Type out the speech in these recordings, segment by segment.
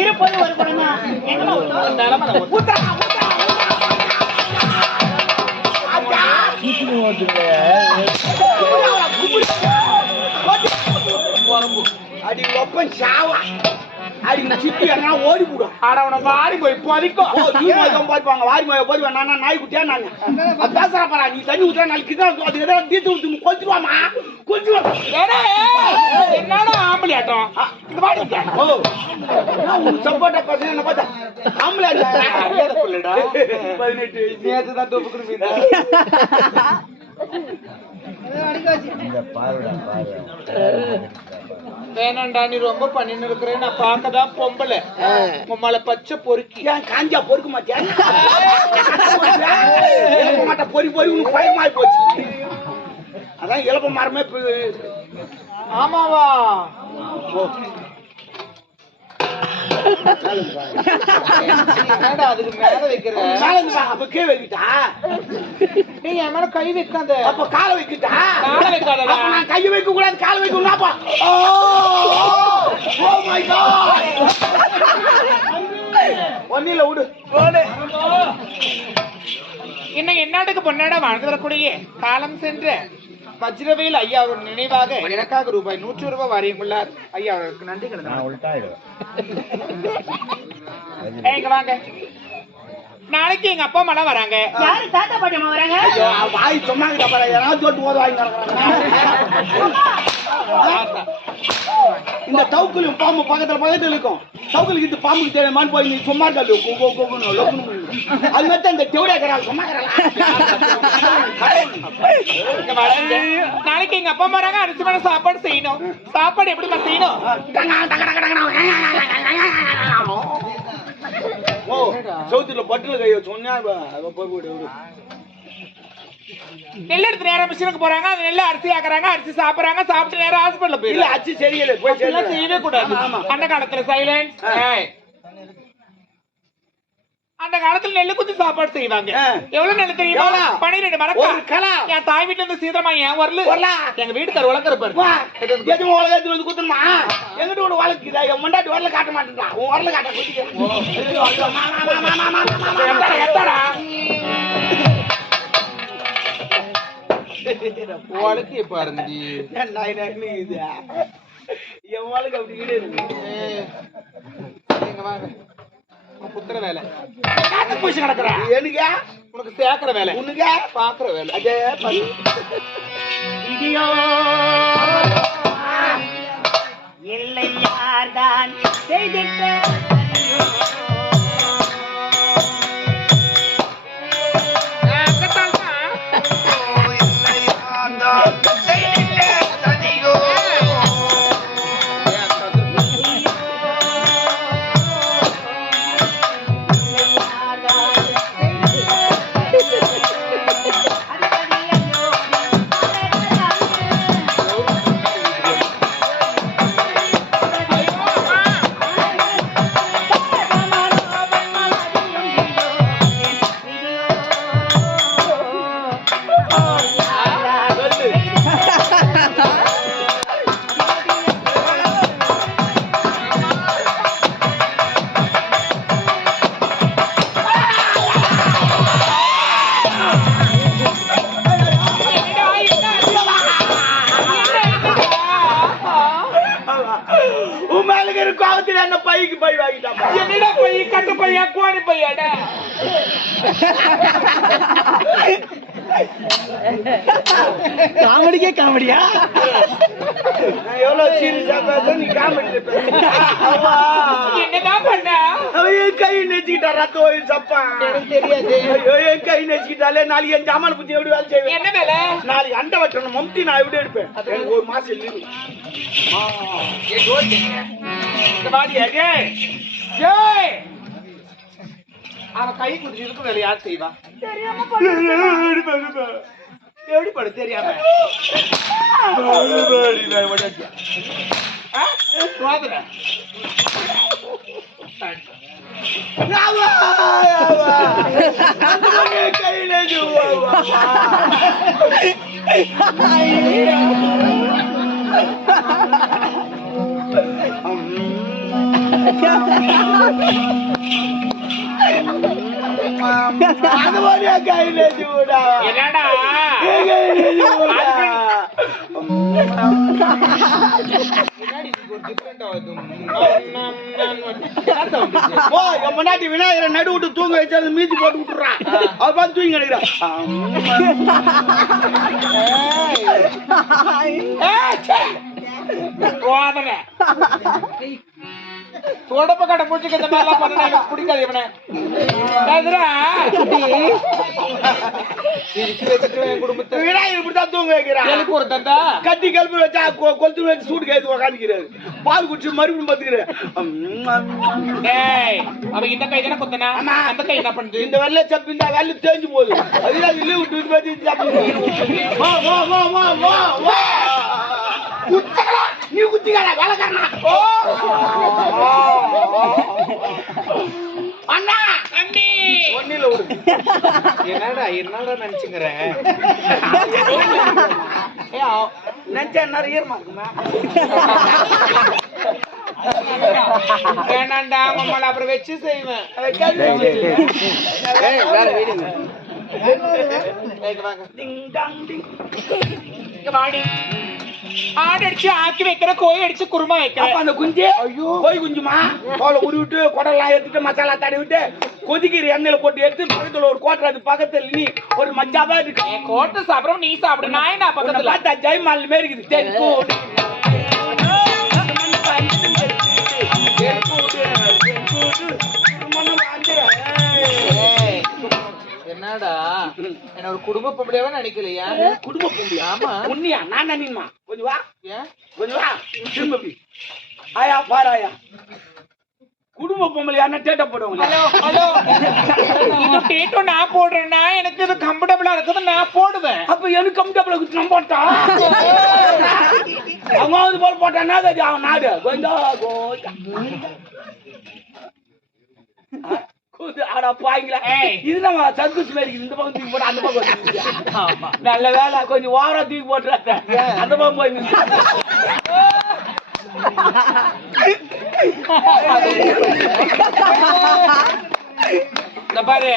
இருப்பது ஒரு குடம் தான். அடி ஒப்பன் சாவா அடி சித்தி என்ன ஓடி போடும். ஆடவனை வாரி போய் போதிக்கும் போய்ப்பாங்க. வாரி போய் போடுவேன் நான் நாய் குட்டியா நாங்க பேசுற பாரா. நீ தண்ணி ஊத்துறா நாளைக்கு தீர்த்து ஊத்து கொளுத்துருவாமா கொளுத்துருவா. என்னடா ஆம்பளை ஆட்டம் இந்த வாடி சப்போட்டா பசங்க என்ன பார்த்தா ஆம்பளை ஆட்டம் 18 நேத்து தான் தொப்பு குடுப்பீங்க. வேணாண்டா நீ ரொம்ப பண்ணின்னு இருக்கிறேன். நான் பார்க்கதான் பொம்பளை உம்மால பச்சை பொறுக்கி ஏன் காஞ்சா பொறுக்க மாட்டியா? மாட்ட பொறி பொறி உனக்கு பயமாயி போச்சு. அதான் இழப்ப மரமே. ஆமாவா அதுக்கு மேல வைக்கிறேன். அப்ப கீழே வைக்கிட்டா நீ என் மேல கை வைக்காத. அப்ப காலை வைக்கிட்டா காலை வைக்காத. நான் கை வைக்க கூடாது காலை வைக்கணும்னாப்பா. ஒன்னில விடு. இன்னும் என்னாட்டுக்கு பொன்னாடா வாழ்ந்து வரக்கூடிய காலம் சென்ற வஜ்ரவேல் ஐயா நினைவாக எனக்காக ரூபாய் 100 ரூபாய் வாரியுள்ளார். ஐயா அவருக்கு நன்றி. எங்க வாங்க. நாளைக்கு எங்க அப்பா அம்மா வராங்க. யாரு தாத்தா பாட்டி அம்மா வராங்க? வாய் சொன்னாங்க இந்த தவுக்குலையும் பாம்பு பக்கத்துல இருக்கும். தவுக்குல கிட்ட பாம்புக்கு தெரியுமான்னு போய் நீ சும்மா இருக்காது. அது மாதிரி இந்த தெவடியாக்கிறாள் சும்மா. நாளைக்கு எங்க அப்பா அம்மா வராங்க. அரிசிமான சாப்பாடு செய்யணும். சாப்பாடு எப்படிமா செய்யணும்? ஓ சவுத்துல பட்டுல கைய சொன்னா நெல் எடுத்து நேரம் மிஷினுக்கு போறாங்க. அது நெல்ல அரிசி ஆக்குறாங்க. அரிசி சாப்பிடுறாங்க. சாப்பிட்டு நேரம் ஹாஸ்பிட்டல்ல போய் அரிசி சரியில்லை போய் செய்யவே கூடாது. அந்த காலத்துல சைலன்ஸ். அந்த காலத்துல நெல்லு குத்தி சாப்பாடு செய்வாங்க. எவ்வளவு நெல்லு தெரியுமா? 12 மரக்கா. என் தாய் வீட்டுல இருந்து சீதமா ஏன் வரல எங்க வீட்டுக்கார உலக்கிறப்பாரு. எதுவும் உலகத்துல வந்து குத்துமா எங்கிட்ட ஒரு வழக்குதா? என் முண்டாட்டி வரல காட்ட மாட்டேன். உன் வரல காட்ட வழக்கு பாருங்க. என் வழக்கு அப்படி கிடையாது. வாங்க புத்திர வேலை பூசி கிடக்குற எனக்கு உனக்கு சேர்க்கிற வேலை உனக்கு பாக்குற வேலை. அதே இல்லை யார்தான் செய்திட்ட பைக்கு பை வாங்கிட்டா. என்னடா பை? கட்டு பையா கோணி பையாடா? காமெடிக்கே காமெடியா? நான் எவ்வளவு சீரியஸா பேசுறேன், நீ காமெடி பேசுற. என்னதான் பண்ண? அவன் கை நெச்சிக்கிட்டா ரத்தம் சப்பா. எனக்கு தெரியாது. என் கை நெச்சிக்கிட்டாலே நாளைக்கு என் ஜாமான் பூச்சி எப்படி வேலை செய்வேன்? என்ன வேலை? நாளைக்கு அண்டை வட்டணும் மம்டி நான் எப்படி எடுப்பேன்? எனக்கு ஒரு மாசம் லீவு. அவன் கை குடிச்சு இருக்கும் வேலை யார் செய்வா? எப்படி படு தெரியாம கையில அது மாதிரியா கையில சூடா என்னடா முன்னாடி விநாயகரை நடு விட்டு தூங்க வச்சு மீதி போட்டு விட்டுறான் அவர் பார்த்து தூங்கி கிடைக்கிறான் தொடப்ப கடை முடிச்சுக்க இந்த மாதிரிலாம் பண்ணா எனக்கு பிடிக்காது இவனை குடும்பத்தை விநாயகர் இப்படித்தான் தூங்க வைக்கிறான் எனக்கு ஒரு தந்தா கட்டி கல்பு வச்சா கொளுத்து வச்சு சூடு கைது உக்காந்துக்கிறாரு பால் குடிச்சு மறுபடியும் பாத்துக்கிறேன் அவன் இந்த கை தானே கொத்தனா அந்த கை என்ன பண்ணுது இந்த வெள்ளை சப்பு இந்த வெள்ளை தேஞ்சு போகுது அதுல லீவ் நீ குத்திக்கடா வேலைக்காரனா அண்ணா அண்ணி ஒன்னில ஒரு என்னடா நினைச்சுக்கிறேன் நினைச்சா நிறைய இருக்குமா வேணாண்டா மம்மால அப்புறம் வச்சு செய்வேன் ஆடு அடிச்சு ஆக்கி வைக்கிற கோழி அடிச்சு குருமா வைக்கிற அந்த குஞ்சு கோழி குஞ்சுமா தோலை உருவிட்டு குடலாம் எடுத்துட்டு மசாலா தடவி விட்டு கொதிக்கிற எண்ணெயில போட்டு எடுத்து பக்கத்துல ஒரு கோட்டை அது பக்கத்துல நீ ஒரு மச்சாவா இருக்கு கோட்டை சாப்பிடும் நீ சாப்பிடு நான் என்ன பக்கத்துல பார்த்தா ஜெயமால் மாரி இருக்குது தெற்கு என்னடா என்ன ஒரு குடும்ப பொம்பளையாவே நினைக்கலையா குடும்ப பொம்பளையா ஆமா உன்னியா நான் நினைமா கொஞ்சம் வா ஏன் கொஞ்சம் வா திரும்பி ஆயா பாரு ஆயா குடும்ப பொம்பளையா டேட்டா போடுவாங்க ஹலோ இது டேட்டோ நான் போடுறேன்னா எனக்கு இது கம்ஃபர்டபிளா இருக்குது நான் போடுவேன் அப்ப எனக்கு கம்ஃபர்டபிளா குத்து நம்ம போட்டா அவங்க வந்து போல போட்டான்னா அது அவன் நாடு கொஞ்சம் ஆடா பாய்ங்களா இது நம்ம சர்க்கஸ் மாதிரி இந்த பக்கம் தூக்கி போட்டு அந்த பக்கம் நல்ல வேலை கொஞ்சம் ஓவரா தூக்கி போட்டுறாங்க அந்த பக்கம் போய் இந்த பாரு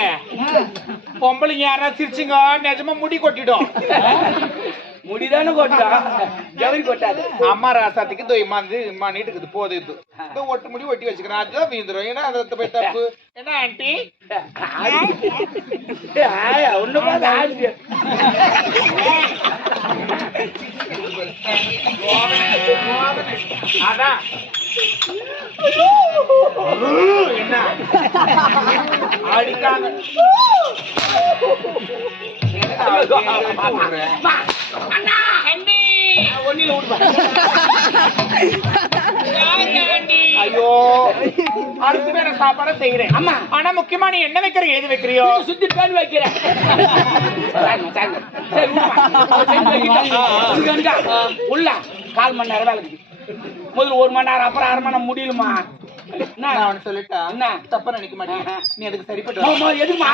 பொம்பளைங்க யாராவது சிரிச்சுங்க நிஜமா முடி கொட்டிடும் முடிதானே கொட்டா ஜவரி கொட்டாது அம்மா ராசாத்துக்கு இதோ இம்மா நீட்டுக்குது போது இது இதோ ஒட்டு முடி ஒட்டி வச்சுக்கிறேன் அதுதான் வீந்துரும் ஏன்னா அதை போய் தப்பு என்ன ஆண்டி ஒண்ணு பார்த்து ஆச்சு அதான் என்ன அடிக்காங்க ஐயோ அடுத்து வேற சாப்பாடு செய்யறேன் ஆமா ஆனா முக்கியமா நீ என்ன வைக்கிற ஏது வைக்கிறியோ சுத்தி பேன் வைக்கிறேன் உள்ள 1/4 மணி நேரம் வேலை முதல்ல 1 மணி நேரம் அப்புறம் 1/2 மணி நேரம் முடியலுமா நான் சொல்லிட்டா என்ன தப்பா நினைக்க மாட்டேன் நீ அதுக்கு சரிப்பட்டு எதுமா